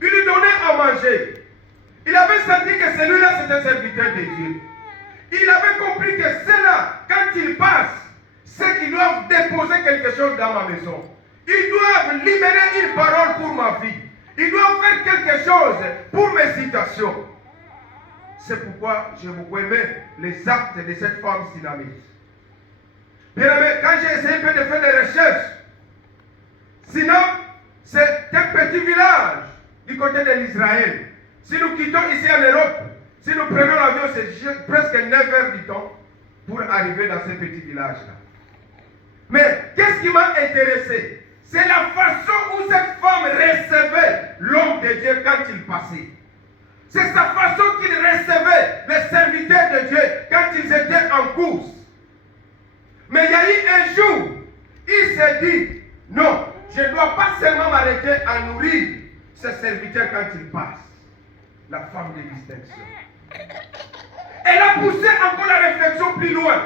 Il lui donnait à manger. Il avait senti que celui-là, c'était un serviteur de Dieu. Il avait compris que ceux-là, quand ils passent, c'est qu'ils doivent déposer quelque chose dans ma maison. Ils doivent libérer une parole pour ma vie. Ils doivent faire quelque chose pour mes citations. C'est pourquoi j'ai beaucoup aimé les actes de cette femme synamite. Bien aimé, quand j'ai essayé de faire des recherches, sinon, c'est un petit village du côté de l'Israël. Si nous quittons ici en Europe, si nous prenons l'avion, c'est presque 9 heures du temps pour arriver dans ce petit village-là. Mais qu'est-ce qui m'a intéressé? C'est la façon où cette femme recevait l'homme de Dieu quand il passait. C'est sa façon qu'il recevait les serviteurs de Dieu quand ils étaient en course. Mais il y a eu un jour, il s'est dit, non, je ne dois pas seulement m'arrêter à nourrir ces serviteurs quand ils passent. La femme de distinction. Elle a poussé encore la réflexion plus loin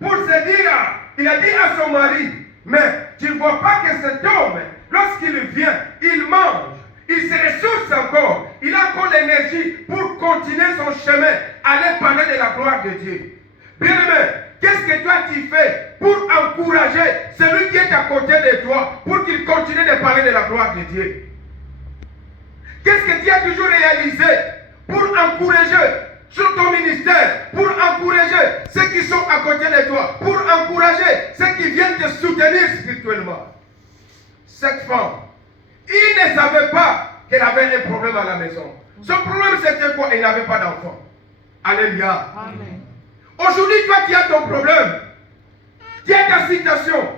pour se dire, il a dit à son mari, mais tu ne vois pas que cet homme, lorsqu'il vient, il mange, il se ressource encore, il a encore l'énergie pour continuer son chemin, aller parler de la gloire de Dieu. Bien-aimé, qu'est-ce que toi tu fais pour encourager celui qui est à côté de toi, pour qu'il continue de parler de la gloire de Dieu? Qu'est-ce que tu as toujours réalisé pour encourager sur ton ministère, pour encourager ceux qui sont à côté de toi, pour encourager ceux qui viennent te soutenir spirituellement? Cette femme, il ne savait pas qu'elle avait un problème à la maison. Son problème c'était quoi? Elle n'avait pas d'enfant. Alléluia. Amen. Aujourd'hui, toi tu as ton problème, tu as ta situation,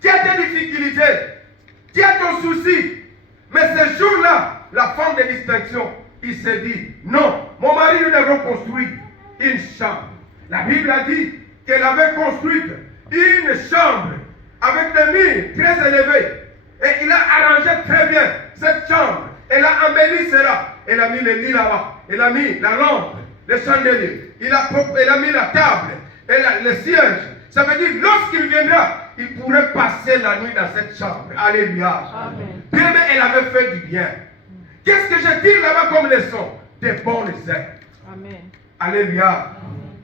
tu as tes difficultés, tu as ton souci. Mais ce jour-là, la femme de distinction, il s'est dit, non, mon mari, nous devons construire une chambre. La Bible a dit qu'elle avait construit une chambre avec des murs très élevés. Et il a arrangé très bien cette chambre. Elle a embelli cela. Elle a mis le lit là-bas. Elle a mis la lampe, le chandelier. Elle a mis la table, le siège. Ça veut dire, lorsqu'il viendra, il pourrait passer la nuit dans cette chambre. Alléluia. Amen. Bien, mais elle avait fait du bien. Qu'est-ce que je tire là-bas comme leçon? Des bonnes œuvres. Amen. Alléluia. Amen.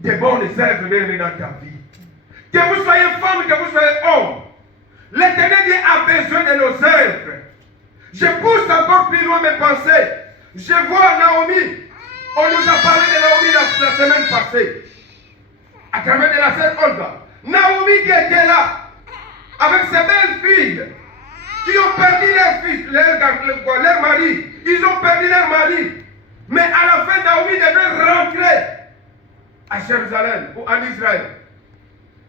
Des bonnes œuvres, bien dans ta vie. Que vous soyez femme, que vous soyez homme, l'Éternel Dieu a besoin de nos œuvres. Je pousse encore plus loin mes pensées. Je vois Naomi. On nous a parlé de Naomi la semaine passée. À travers de la sœur Olga. Naomi qui était là, avec ses belles filles, qui ont perdu leur fils, leur mari. Ils ont perdu leur mari. Mais à la fin, Naomi devait rentrer à Jérusalem ou en Israël.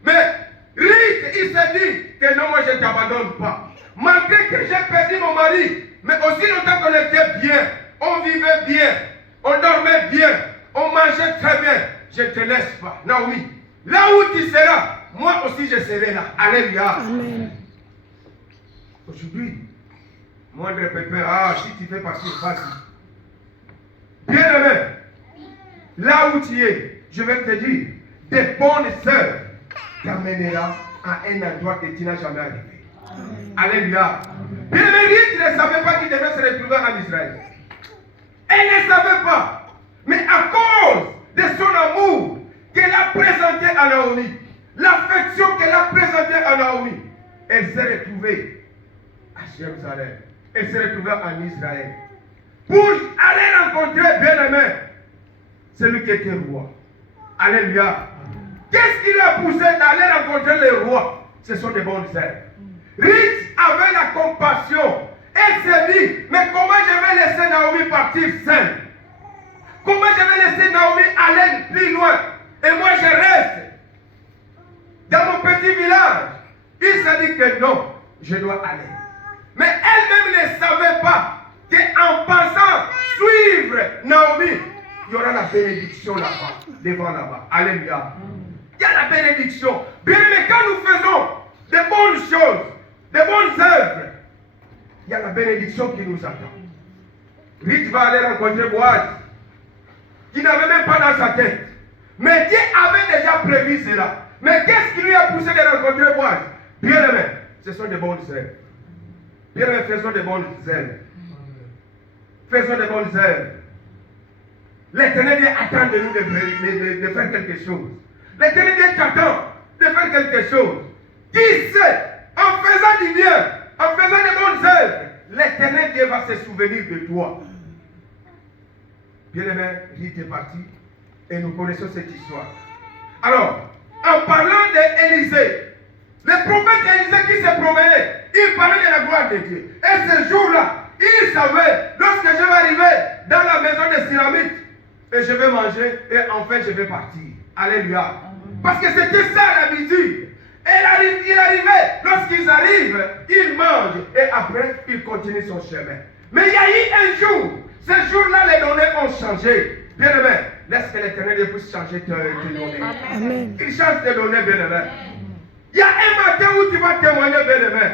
Mais Ruth, il s'est dit que non, moi je ne t'abandonne pas. Malgré que j'ai perdu mon mari, mais aussi longtemps qu'on était bien, on vivait bien, on dormait bien, on mangeait très bien, je ne te laisse pas. Naomi, là où tu seras, moi aussi je serai là. Alléluia. Amen. Aujourd'hui, moindre pépin, si tu fais partie, vas-y. Bien aimé, là où tu es, je vais te dire, des bonnes œuvres t'amènera à un endroit que tu n'as jamais arrivé. Alléluia. Bien aimé, Ruth ne savait pas qu'il devait se retrouver en Israël. Elle ne savait pas. Mais à cause de son amour qu'elle a présenté à Naomi, l'affection qu'elle a présentée à Naomi, elle s'est retrouvée à Jérusalem. Elle s'est retrouvée en Israël. Pour aller rencontrer bien-aimé, celui qui était roi. Alléluia. Qu'est-ce qui l'a poussé d'aller rencontrer le roi? Ce sont des bonnes œuvres. Ruth avait la compassion. Elle s'est dit, mais comment je vais laisser Naomi partir seule? Comment je vais laisser Naomi aller plus loin? Et moi je reste dans mon petit village. Il s'est dit que non, je dois aller. Mais elle-même ne savait pas qu'en passant suivre Naomi, il y aura la bénédiction là-bas, devant là-bas. Alléluia. Il y a la bénédiction. Bien, mais quand nous faisons de bonnes choses, de bonnes œuvres, il y a la bénédiction qui nous attend. Ruth va aller rencontrer Boaz, qui n'avait même pas dans sa tête. Mais Dieu avait déjà prévu cela. Mais qu'est-ce qui lui a poussé de rencontrer Boaz? Bien aimé, ce sont des bonnes œuvres. Bien aimé, faisons des bonnes œuvres. faisons de bonnes œuvres. L'Éternel Dieu attend de nous de faire quelque chose. L'Éternel Dieu t'attend de faire quelque chose. Qui sait, en faisant du bien, en faisant de bonnes œuvres, l'Éternel Dieu va se souvenir de toi. Bien-aimé, Ruth est parti et nous connaissons cette histoire. Alors, en parlant d'Élisée, le prophète Élisée qui se promenait, il parlait de la gloire de Dieu. Et ce jour-là, il savait, lorsque je vais arriver dans la maison de Syramite, et je vais manger, et enfin je vais partir. Alléluia. Parce que c'était ça l'habitude. Et il arrivait, lorsqu'ils arrivent, ils mangent, et après, ils continuent son chemin. Mais il y a eu un jour, ce jour-là, les données ont changé. Bien-aimé, laisse que l'Éternel puisse changer tes données. Amen. Il change tes données, bien-aimé. Il y a un matin où tu vas témoigner, bien-aimé.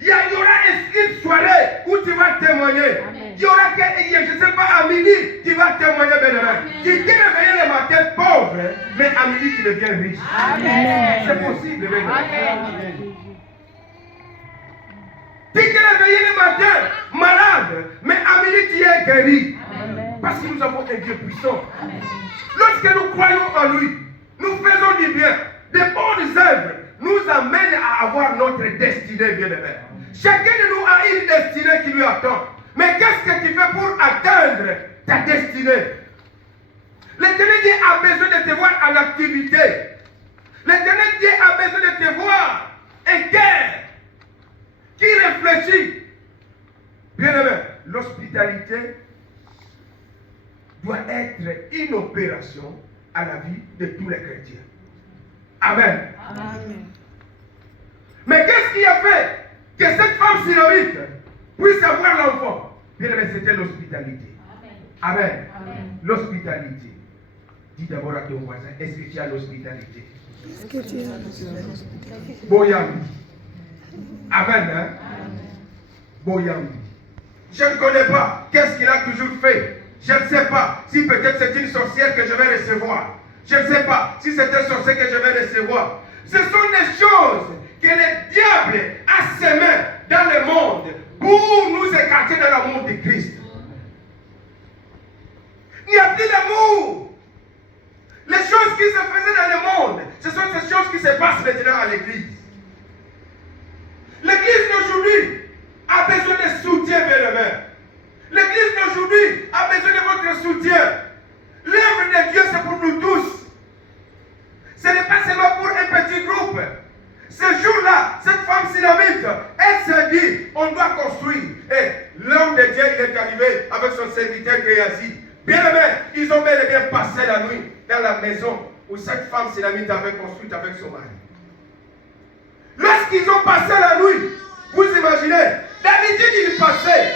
Il y aura une soirée où tu vas témoigner. Il y aura, je ne sais pas, à midi, tu vas témoigner, bien-aimé. Tu t'es réveillé le matin pauvre, mais à midi, tu deviens riche. C'est possible, bien-aimé. Tu t'es réveillé le matin malade, mais à midi, tu es guéri. Parce que nous avons un Dieu puissant. Lorsque nous croyons en lui, nous faisons du bien. De bonnes œuvres nous amènent à avoir notre destinée, bien-aimé. Chacun de nous a une destinée qui lui attend. Mais qu'est-ce que tu fais pour atteindre ta destinée? L'Éternel Dieu a besoin de te voir en activité. L'Éternel Dieu a besoin de te voir un cœur qui réfléchit. Bien-aimé, l'hospitalité doit être une opération à la vie de tous les chrétiens. Amen. Amen. Mais qu'est-ce qui a fait que cette femme syramite puisse avoir l'enfant? Bien aimé, c'était l'hospitalité. Amen. Amen. L'hospitalité. Dis d'abord à ton voisin, est-ce que tu as l'hospitalité? Est-ce que tu as l'hospitalité? Boyambi. Amen. Hein? Boyambi. Je ne connais pas. Qu'est-ce qu'il a toujours fait? Je ne sais pas si peut-être c'est une sorcière que je vais recevoir. Je ne sais pas si c'est un sorcier que je vais recevoir. Ce sont des choses que le diable a semées dans le monde pour nous écarter de l'amour de Christ. Il n'y a plus d'amour. Les choses qui se faisaient dans le monde, ce sont ces choses qui se passent maintenant à l'église. L'église d'aujourd'hui a besoin de soutien, bien-aimé. L'église d'aujourd'hui a besoin de votre soutien. L'œuvre de Dieu, c'est pour nous tous. Ce n'est pas seulement pour un petit groupe. Ce jour-là, cette femme syramite, elle s'est dit, on doit construire. Et l'homme de Dieu, il est arrivé avec son serviteur Géasi. Bien aimé, ils ont bel et bien passé la nuit dans la maison où cette femme syramite avait construite avec son mari. Lorsqu'ils ont passé la nuit, vous imaginez, d'habitude ils passaient.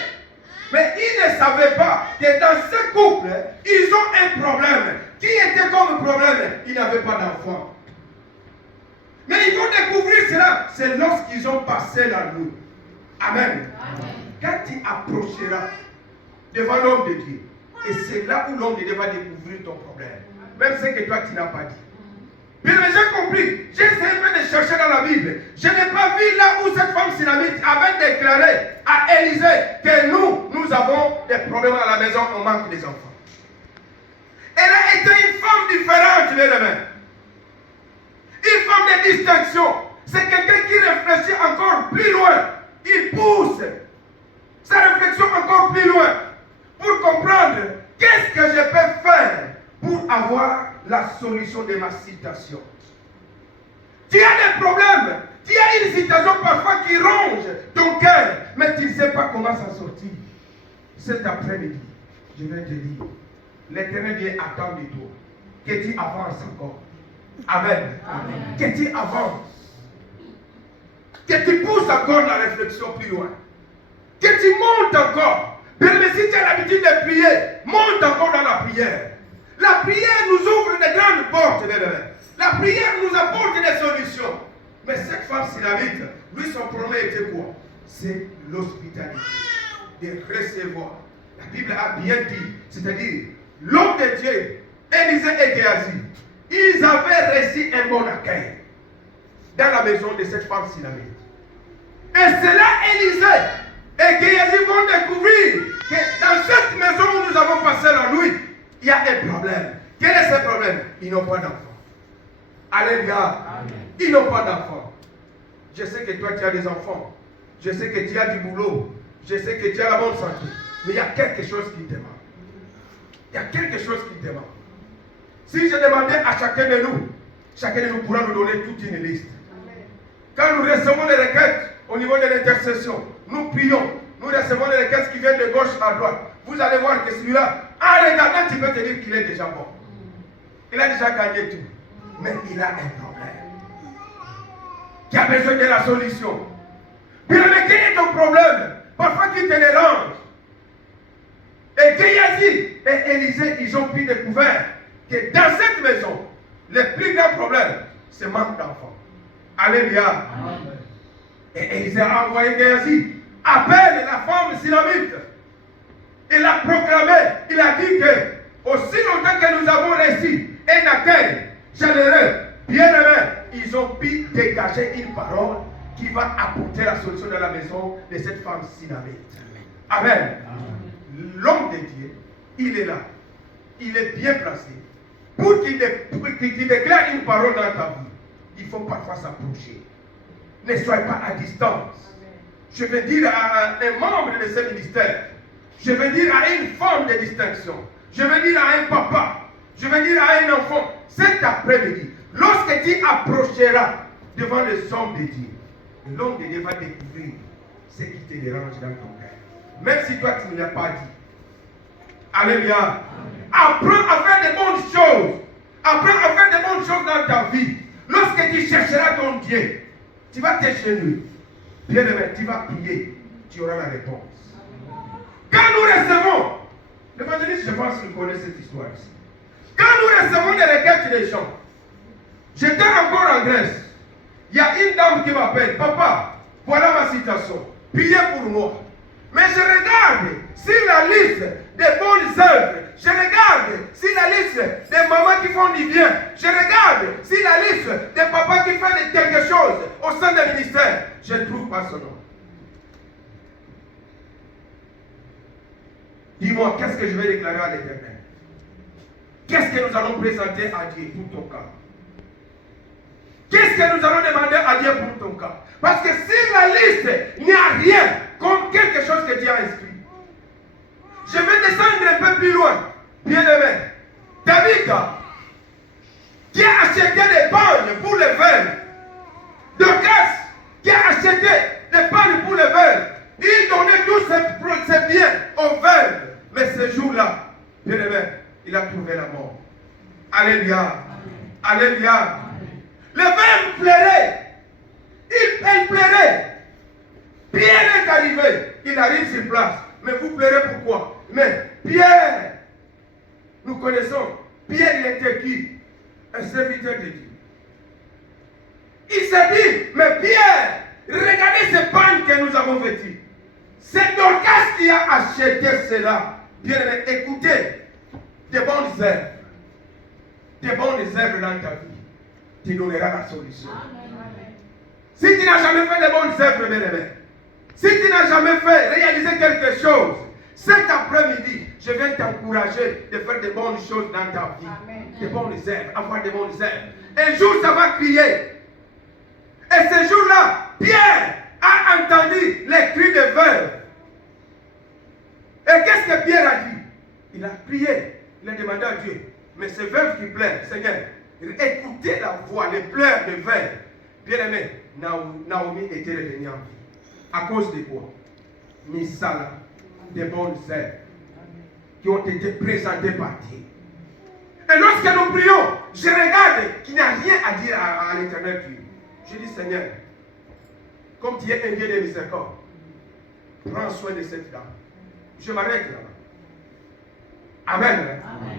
Mais ils ne savaient pas que dans ce couple, ils ont un problème. Qui était comme problème? Ils n'avaient pas d'enfant. Mais ils vont découvrir cela. C'est lorsqu'ils ont passé la nuit. Amen. Amen. Quand tu approcheras devant l'homme de Dieu, et c'est là où l'homme de Dieu va découvrir ton problème. Même ce que toi tu n'as pas dit. Bien, mais j'ai compris. J'ai essayé de chercher dans la Bible. Je n'ai pas vu là où cette femme syramite avait déclaré à Élisée que nous avons des problèmes à la maison, on manque des enfants. Elle a été une femme différente, bien aimé. Une femme de distinction. C'est quelqu'un qui réfléchit encore plus loin. Il pousse sa réflexion encore plus loin pour comprendre qu'est-ce que je peux faire pour avoir la solution de ma situation. Tu as des problèmes, tu as une situation parfois qui ronge ton cœur, mais tu ne sais pas comment s'en sortir. Cet après-midi, je vais te dire, l'Éternel Dieu attend de toi que tu avances encore. Amen. Amen. Que tu avances. Que tu pousses encore la réflexion plus loin. Que tu montes encore. Mais si tu as l'habitude de prier, monte encore dans la prière. La prière nous ouvre de grandes portes, la prière nous apporte des solutions. Mais cette femme syramite, lui son problème était quoi? C'est l'hospitalité. De recevoir. La Bible a bien dit, c'est-à-dire, l'homme de Dieu, Élisée et Géasi, ils avaient reçu un bon accueil dans la maison de cette femme syramite. Et c'est là Élisée et Géasi vont découvrir que dans cette maison, Ils n'ont pas d'enfants. Alléluia. Ils n'ont pas d'enfants. Je sais que toi, tu as des enfants. Je sais que tu as du boulot. Je sais que tu as la bonne santé. Mais il y a quelque chose qui te manque. Il y a quelque chose qui te manque. Si je demandais à chacun de nous pourra nous donner toute une liste. Quand nous recevons les requêtes au niveau de l'intercession, nous prions, nous recevons les requêtes qui viennent de gauche à droite. Vous allez voir que celui-là, en regardant, tu peux te dire qu'il est déjà bon. Il a déjà gagné tout. Mais il a un problème qui a besoin de la solution. Puis, mais quel est ton problème? Parfois, qui te dérange? Et Géasi et Élisée, ils ont pu découvrir que dans cette maison, le plus grand problème, c'est le manque d'enfants. Alléluia. Et Élisée a envoyé Géasi, appelle la femme Sinamite. Il a proclamé, il a dit que aussi longtemps que nous avons réussi un accueil généreux, bien-aimé, ils ont pu dégager une parole qui va apporter la solution dans la maison de cette femme Sinamite. Amen. L'homme de Dieu, il est là. Il est bien placé. Pour qu'il déclare une parole dans ta vie, il faut parfois s'approcher. Ne soyez pas à distance. Je vais dire à un membre de ce ministère, je vais dire à une femme de distinction, je vais dire à un papa, je vais dire à un enfant, cet après-midi, lorsque tu approcheras devant les hommes de Dieu, l'homme de Dieu va découvrir ce qui te dérange dans ton cœur. Même si toi tu ne l'as pas dit. Alléluia. Apprends à faire de bonnes choses. Apprends à faire de bonnes choses dans ta vie. Lorsque tu chercheras ton Dieu, tu vas t'échenouiller. Bien-aimé, tu vas prier. Tu auras la réponse. Quand nous recevons, l'évangéliste, je pense qu'il connaît cette histoire ici. Quand nous recevons des requêtes des gens, j'étais encore en Grèce. Il y a une dame qui m'appelle, papa, voilà ma situation. Priez pour moi. Mais je regarde si la liste des bonnes œuvres, je regarde si la liste des mamans qui font du bien, je regarde si la liste des papas qui font quelque chose au sein du ministère, je ne trouve pas son nom. Dis-moi, qu'est-ce que je vais déclarer à l'Éternel? Qu'est-ce que nous allons présenter à Dieu pour ton cas? Qu'est-ce que nous allons demander à Dieu pour ton cas? Parce que si la liste n'y a rien comme quelque chose que Dieu a inscrit, je vais descendre un peu plus loin, bien-aimé. David, qui a acheté des pagnes pour les veuves, Dorcas, qui a acheté des pagnes pour les veuves, il donnait tous ses biens aux veuves. Mais ce jour-là, bien-aimé, il a trouvé la mort. Alléluia. Alléluia. Les veuves pleuraient. Elle pleurait. Pierre est arrivé. Il arrive sur place. Mais vous pleurez pourquoi? Mais Pierre, nous connaissons. Pierre, il était qui? Un serviteur de Dieu. Il s'est dit, mais Pierre, regardez ces pagnes que nous avons vêtues. C'est Dorcas qui a acheté cela. Bien, écoutez, des bonnes œuvres. Des bonnes œuvres dans ta vie. Tu donneras la solution. Si tu n'as jamais fait de bonnes œuvres, bien-aimé, si tu n'as jamais fait réaliser quelque chose, cet après-midi, je viens t'encourager de faire de bonnes choses dans ta vie. Amen. De bonnes œuvres, avoir de bonnes œuvres. Un jour, ça va crier. Et ce jour-là, Pierre a entendu les cris des veuves. Et qu'est-ce que Pierre a dit? Il a prié. Il a demandé à Dieu. Mais ces veuves qui pleurent, Seigneur, écoutez la voix, les pleurs des veuves. Bien-aimé, Naomi était revenue en vie. À cause de quoi? Misala, des bonnes œuvres qui ont été présentées par Dieu. Et lorsque nous prions, je regarde qu'il n'y a rien à dire à l'Éternel Dieu. Je dis, Seigneur, comme tu es un Dieu de miséricorde, prends soin de cette dame. Je m'arrête là-bas. Amen. Amen.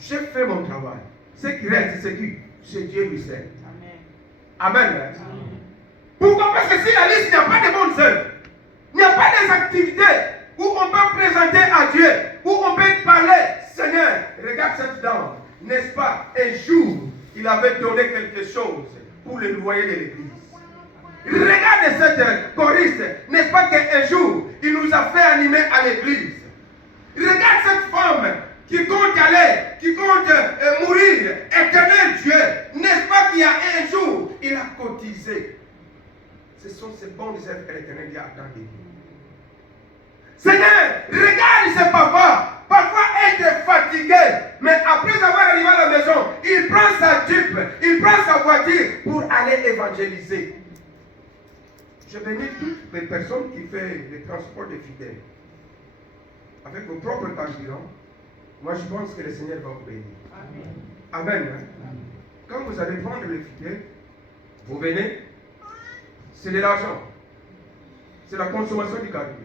J'ai fait mon travail. Ce qui reste, c'est Dieu lui seul. Amen. Amen. Pourquoi? Parce que si la liste, il n'y a pas de bonnes œuvres, il n'y a pas des activités où on peut présenter à Dieu, où on peut parler. Seigneur, regarde cette dame. N'est-ce pas? Un jour, il avait donné quelque chose pour le loyer de l'église. Regarde cette choriste. N'est-ce pas qu'un jour, il nous a fait animer à l'église? Regarde cette femme qui compte aller, qui compte mourir et bon de servir l'Éternel, il y a attendez. Seigneur, regarde ce papa, parfois être fatigué, mais après avoir arrivé à la maison, il prend sa Jeep, il prend sa voiture pour aller évangéliser. Je bénis toutes les personnes qui font le transport des fidèles. Avec vos propres carburants, moi je pense que le Seigneur va vous bénir. Amen. Amen. Hein? Quand vous allez prendre les fidèles, vous venez, c'est de l'argent. C'est la consommation du carburant.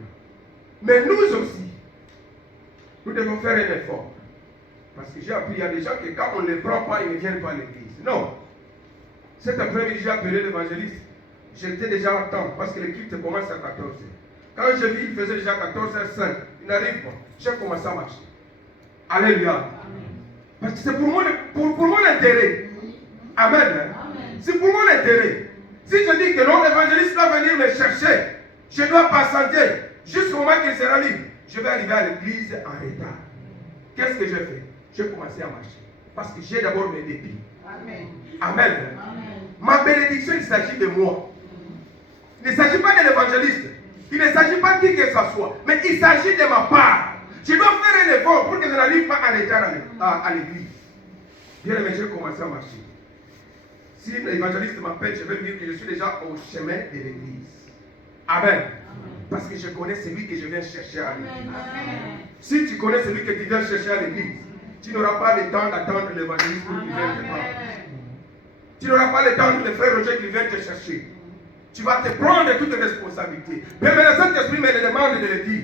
Mais nous aussi, nous devons faire un effort. Parce que j'ai appris, il y a des gens que quand on ne les prend pas, ils ne viennent pas à l'église. Non. Cet après-midi, j'ai appelé l'évangéliste. J'étais déjà en temps, parce que le culte commence à 14h. Quand j'ai vu, il faisait déjà 14h05. Il n'arrive pas. J'ai commencé à marcher. Alléluia. Amen. Parce que c'est pour mon intérêt. Amen. Amen. C'est pour mon intérêt. Si je dis que non, l'évangéliste va venir me chercher, je dois patienter jusqu'au moment qu'il sera libre. Je vais arriver à l'église en retard. Qu'est-ce que j'ai fait? J'ai commencé à marcher. Parce que j'ai d'abord mes dépits. Amen. Amen. Amen. Ma bénédiction, il s'agit de moi. Il ne s'agit pas de l'évangéliste. Il ne s'agit pas de qui que ce soit. Mais il s'agit de ma part. Je dois faire un effort pour que je n'arrive pas en retard à l'église. Bien aimé, j'ai commencé à marcher. Si l'évangéliste m'appelle, je vais lui dire que je suis déjà au chemin de l'église. Amen. Parce que je connais celui que je viens chercher à l'église. Si tu connais celui que tu viens chercher à l'église, tu n'auras pas le temps d'attendre l'évangéliste qui vient te prendre. Tu n'auras pas le temps de le frère Roger qui vient te chercher. Tu vas te prendre toutes les responsabilités. Mais le Saint-Esprit me demande de le dire.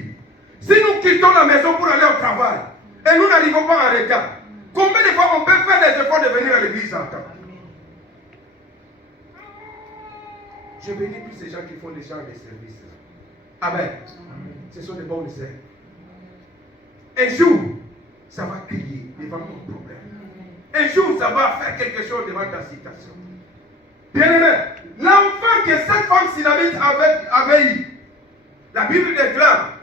Si nous quittons la maison pour aller au travail et nous n'arrivons pas en retard, combien de fois on peut faire des efforts de venir à l'église en temps? Je bénis tous ces gens qui font des genres de services. Amen. Ce sont des bons essais. Un jour, ça va crier devant ton problème. Un jour, ça va faire quelque chose devant ta situation. Bien-aimé, l'enfant que cette femme synamite avait eu, la Bible déclare,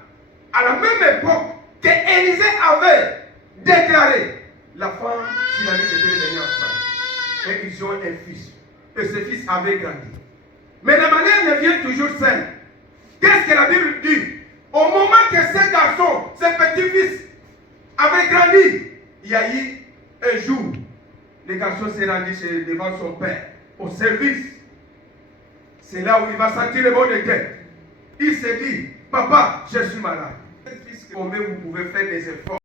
à la même époque qu'Élisée avait déclaré, la femme synamite était devenue enceinte. Et ils ont un fils. Et ce fils avait grandi. Mais la manière ne vient toujours simple. Qu'est-ce que la Bible dit? Au moment que ce garçon, ce petit-fils, avait grandi, il y a eu un jour, le garçon s'est rendu devant son père, au service. C'est là où il va sentir le mot de tête. Il s'est dit, papa, je suis malade. Combien vous pouvez faire des efforts